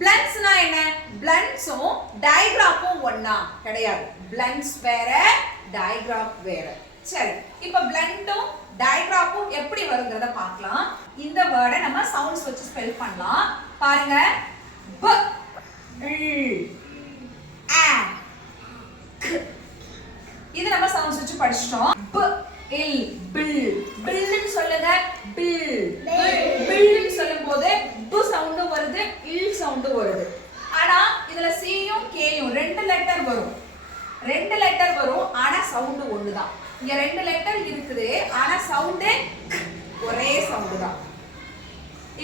பிளண்ட்ஸ்னா என்ன? பிளண்ட்ஸும் டயக்ராஃபும் ஒண்ணா கிடையாது. பிளண்ட்ஸ் வேற, டயக்ராஃப் வேற. சரி, இப்போ பிளண்டும் டயக்ராஃபும் எப்படி வருங்கிறத பார்க்கலாம். இந்த வேர்டை நம்ம சவுண்ட்ஸ் வச்சு ஸ்பெல் பண்ணலாம். பாருங்க, ப ல் ஆ க். இது நம்ம சவுண்ட்ஸ் வச்சு படிச்சிட்டோம். ப இல் பில். பில்னு சொல்லுங்க. பில். பில்னு சொல்லும்போது பு சவுண்டும் வருது, இல் சவுண்டும் வருது. ஆனா இதுல சியும் கேயும் ரெண்டு லெட்டர் வரும். ரெண்டு லெட்டர் வரும், ஆனா சவுண்ட் ஒண்ணுதான். இங்க ரெண்டு லெட்டர் இருக்குது, ஆனா சவுண்ட் ஒரே சவுண்ட் தான்.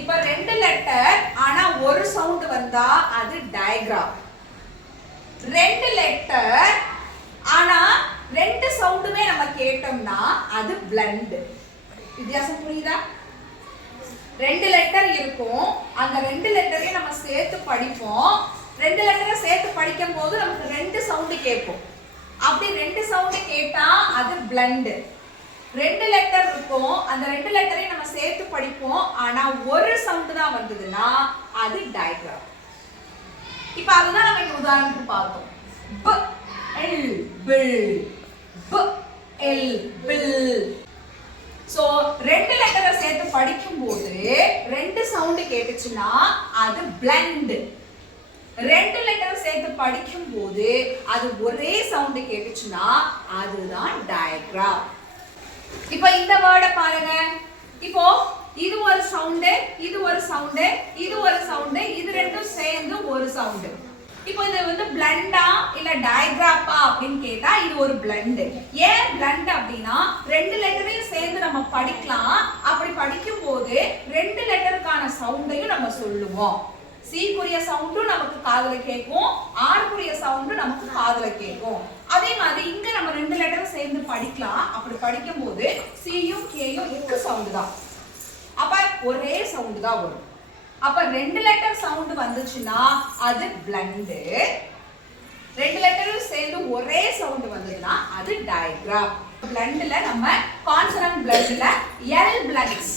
இப்ப ரெண்டு லெட்டர் ஆனா ஒரு சவுண்ட் வந்தா அது டயக்ராம். ரெண்டு லெட்டர் ஆனா ரெண்டு சவுண்டுமே நம்ம கேட்டோம்னா அது பிளண்ட். வித்தியாசம் புரியுதா? ரெண்டு லெட்டர் இருக்கும், அந்த ரெண்டு லெட்டரையும் நம்ம சேர்த்து படிப்போம். ரெண்டு லெட்டரை சேர்த்து படிக்கும் போது நமக்கு ரெண்டு சவுண்ட் கேட்போம். அப்படி ரெண்டு சவுண்ட் கேட்டா அது பிளண்ட். ரெண்டு லெட்டர் இருக்கும், அந்த ரெண்டு லெட்டரையும் நம்ம சேர்த்து படிப்போம், ஆனா ஒரு சவுண்ட் தான் வந்ததுன்னா அது டயக்ராம். இப்ப அதுதான் நம்ம இங்க உதாரணத்துக்கு பார்த்தோம். ப எல் பில். ப எல் பில். சோ ரெண்டு லெட்டரை சேர்த்து படிக்கும்போது ரெண்டு சவுண்ட் கேட்டுச்சுன்னா அது பிளண்ட். ரெண்டு லெட்டர் சேர்த்து படிக்கும்போது அது ஒரே சவுண்ட் கேட்டுச்சுன்னா அதுதான் டயக்ராம். இப்போ இந்த வேர்டை பாருங்க. இப்போ இது ஒரு சவுண்ட், இது ஒரு சவுண்ட், இது ஒரு சவுண்ட், இது ரெண்டும் சேர்ந்து ஒரு சவுண்ட். இப்போ இது வந்து பிளண்டா இல்ல டயக்ராப்பா அப்படின்னு கேட்டா இது ஒரு பிளண்ட். ஏன் பிளண்ட் அப்படின்னா ரெண்டு லெட்டரையும் சேர்ந்து நம்ம படிக்கலாம். அப்படி படிக்கும் போது ரெண்டு லெட்டருக்கான சவுண்டையும் நம்ம சொல்லுவோம். சீக்குரிய சவுண்டும் நமக்கு காதுல கேட்கும், ஆறுக்குரிய சவுண்டும் நமக்கு காதுல கேட்கும். அதே மாதிரி இங்க நம்ம ரெண்டு லெட்டரும் சேர்ந்து படிக்கலாம். அப்படி படிக்கும் போது சியும் கேயும் இக்கு சவுண்ட் தான், அப்ப ஒரே சவுண்ட் தான் வரும். அப்ப ரெண்டு லெட்டர் சவுண்ட் வந்துச்சுன்னா அது பிளண்ட். ரெண்டு லெட்டரும் சேர்ந்து ஒரே சவுண்ட் வந்ததுன்னா அது டயக்ராம். பிளண்ட்ல நம்ம கான்சனன்ட் பிளண்ட்ல எல் பிளண்ட்ஸ்,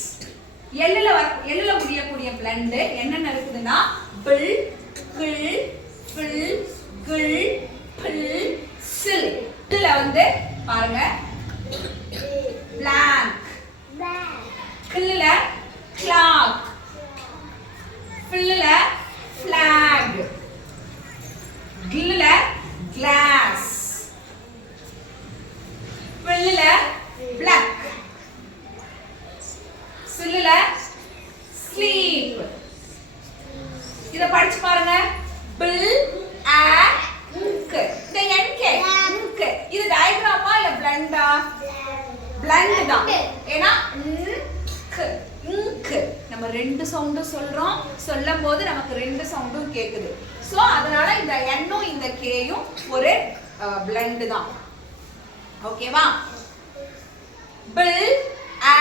எல்லுல முடியக்கூடிய பிளண்ட் என்னென்ன இருக்குதுன்னா bill, kill, fill, kill, bill, chill. இதுல வந்து பாருங்க பிளாங்க், கில்ல கிளாக், ஃபில்ல ஃபிளாக், கில்ல கிளாஸ், ஃபில்ல பிளாக், சில்லுல ஸ்லீப். இத படிச்சு பாருங்க. பில் ஆ க். இந்த என்கே க். இது டயக்ராமா இல்ல பிளண்டா? பிளண்ட் தான். ஏனா க் க் நம்ம ரெண்டு சவுண்டும் சொல்றோம். சொல்லும்போது நமக்கு ரெண்டு சவுண்டும் கேக்குது. சோ அதனால இந்த என்னும் இந்த கேயும் ஒரு பிளண்ட் தான். ஓகேவா? பில் ஆ